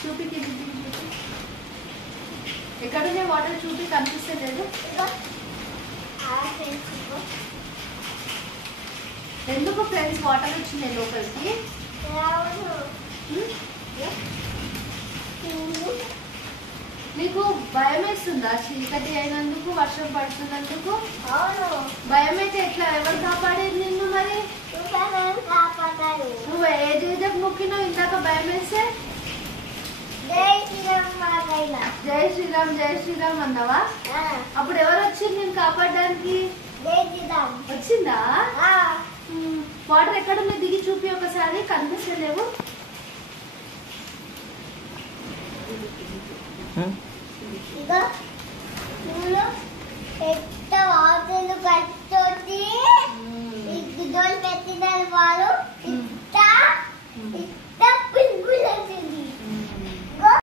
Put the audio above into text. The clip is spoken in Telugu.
చూపి ఎక్కడున్నాయి వాటర్ చూపి కనిపిస్తలేదు. ఎందుకు ఫ్రెండ్స్ వాటర్ వచ్చినాయి లోపలికి? నీకు భయం వేస్తుందా చీకటి అయినందుకు, వర్షం పడుతున్నందుకు? భయం అయితే ఎట్లా? ఎవరు కాపాడేది నిన్ను? మరి నువ్వు ఏ దేవుడికి మొక్కినావు ఇందాక భయం వేస్తే? జై శ్రీరామ్ జై శ్రీరామ్ అన్నావా? అప్పుడు ఎవరు వచ్చింది నేను కాపాడడానికి? వచ్చిందా? వాటర్ ఎక్కడ మీరు దిగి చూపి ఒకసారి, కనిపిస్తలేవు. వాటర్లు